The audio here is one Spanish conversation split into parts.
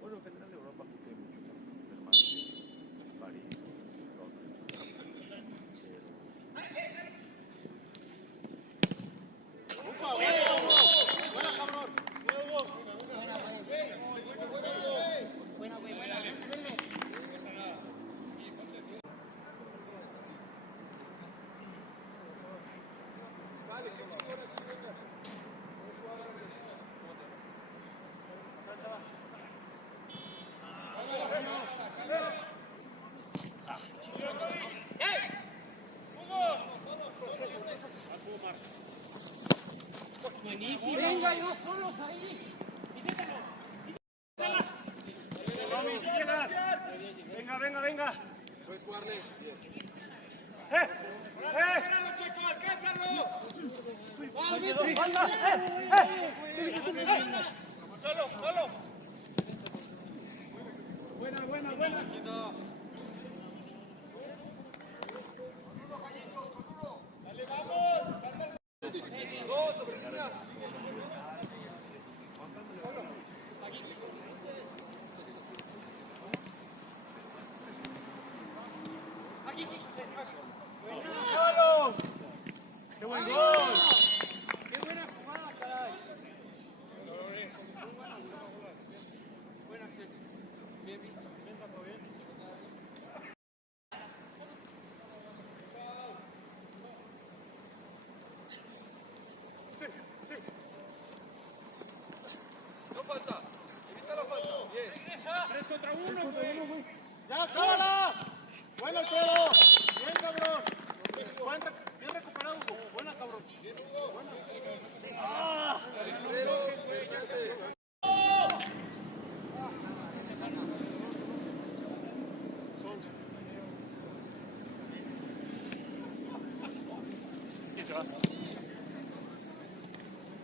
Bueno, en general Europa creo que hay muchos hermanos, París, Venga, y no solos ahí. Venga, venga. Puedes jugarle. ¡Espéralo, Checo! ¡Alcánzalo! ¡Solo! Buena. ¡Dale, vamos! Dos sobre línea. ¡Claro! ¡Qué buen gol! Qué buena jugada, caray. Buena acción. Bien visto. No falta. Evita la falta. Bien. 3 contra 1, güey. ¡Ya, cábala! ¡Buena, Alfredo! ¡Bien, cabrón! Bien recuperado, Hugo. Buena, cabrón. Buena. ¡Ah! Alfredo Fernández.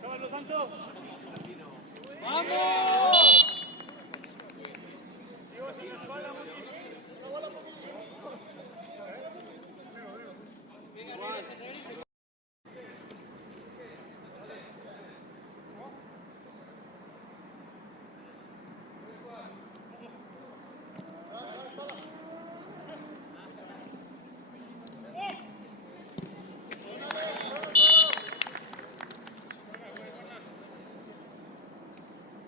¡Cábalo, Santo! ¡Vamos! Sigo sin la espalda, Moni.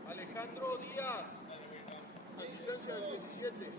Alejandro Díaz. Asistencia del 17.